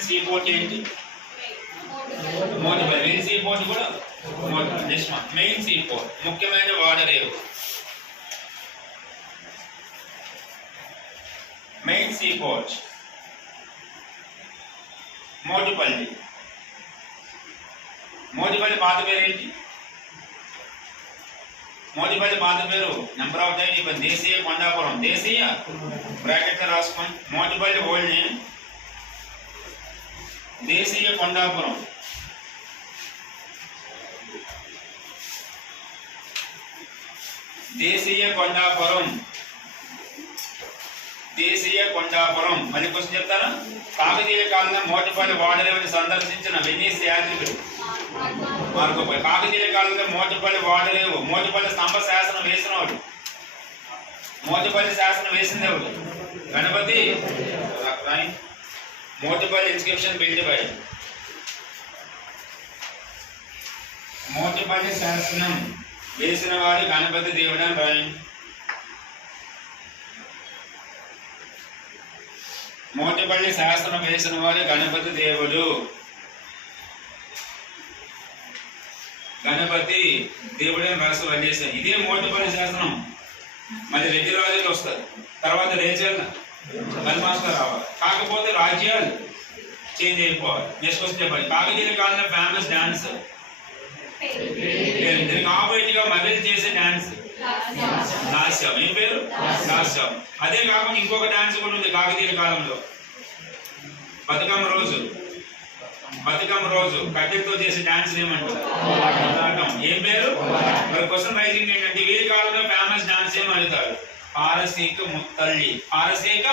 ముఖ్యమైన see port ఏంటి? Motipalli. Main sea port కూడా Motupalli. Next one main sea port, ముఖ్యమైన వాడరేవు. Main sea port Motupalli. Motupalli పాత పేరు ఏంటి? మోటిపల్లి పాత పేరు నెంబర్ ఆఫ్ టైం ఇప్పుడు దేశీయ కొండాపురం. దేశీయ బ్రాకెట్ రాసుకోండి. మోటిపల్లి ఓల్డ్ నేమ్ దేశీయ కొండాపురం. దేశీయ కొండాపురం. దేశీయ కొండాపురం. మళ్ళీ క్వశ్చన్ చెప్తారా? కాకతీయ కాలంలో మోటిపల్లి వాడరేవుని సందర్శించిన వెన్నీస్ యాత్రికుడు మార్కోపోయి. కాకతీయ కాలంలో మోటిపల్లి వాడరేవు, మోటిపల్లి స్తంభ శాసనం వేసినవాడు. మోటిపల్లి శాసనం వేసింది ఎవరు? Ganapati. Motupalli inscription build by. Motupalli శాసనం వేసిన వాడు గణపతి దేవుడు అని రాయండి. మోటిపల్లి శాసనం వేసిన వాడు గణపతి దేవుడు. గణపతి దేవుడు అని రాసి వదిలేసాను. ఇదే మోటిపల్లి శాసనం. మళ్ళీ రెడ్డి రాజులు వస్తారు, తర్వాత రేచల్ బల్మాస్గా రావాలి. కాకపోతే రాజ్యాలు చేంజ్ అయిపోవాలి. నెక్స్ట్ వస్తే చెప్పాలి. కాకతీయ కాలంలో ఫేమస్ డాన్స్ దీనికి ఆపోజిట్ గా మగధి చేసే డాన్స్ లాస్యం. ఏం పేరు? లాస్యం. అదే కాకుండా ఇంకొక డాన్స్ కూడా ఉంది కాకతీయ కాలంలో. బతుకమ్మ రోజు. బతుకమ్మ రోజు కట్టెలతో చేసే డాన్స్ ఏమంటారు? ఏం పేరు? మరి క్వశ్చన్ రైజింగ్ ఏంటంటే వీరి కాలంలో ఫేమస్ డాన్స్ ఏం అడుగుతారు? పారసీక ముత్తల్లి. పారసీక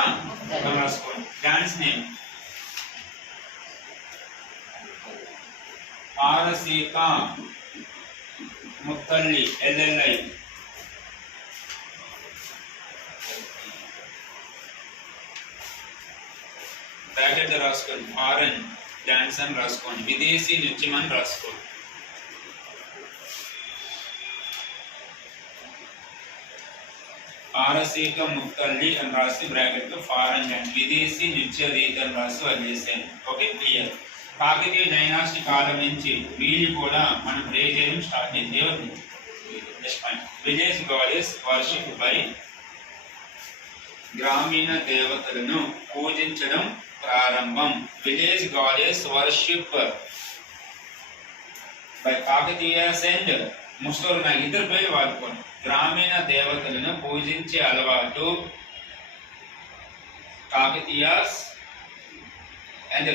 రాసుకోండి డాన్స్ నేమ్. పారసీక ముత్తల్లి ఎల్ఎల్ఐ. బ్రాకెట్ రాసుకోండి. ఫారెన్ డాన్స్ అని రాసుకోండి. విదేశీ నృత్యం అని రాసుకోండి. పారసీక ముత్తల్లి అని రాసి బ్రాకెట్ లో ఫారెన్ డాన్స్ విదేశీ నృత్య రీతి అని రాసి వదిలేసాను. Okay, clear. కాకతీయ డైనాస్టీ కాలం నుంచి వీళ్ళు కూడా మనం ప్రే చేయడం స్టార్ట్ అయింది. దేవుడిని విలేజ్ గాడెస్ వర్షిప్ బై. గ్రామీణ దేవతలను పూజించడం ప్రారంభం. Village goddess worship by Kakatiyas and ముస్టోర్. నాకు ఇద్దరు పేరు వాడుకోండి. గ్రామీణ దేవతలను పూజించే అలవాటు కాకతీయస్ అండ్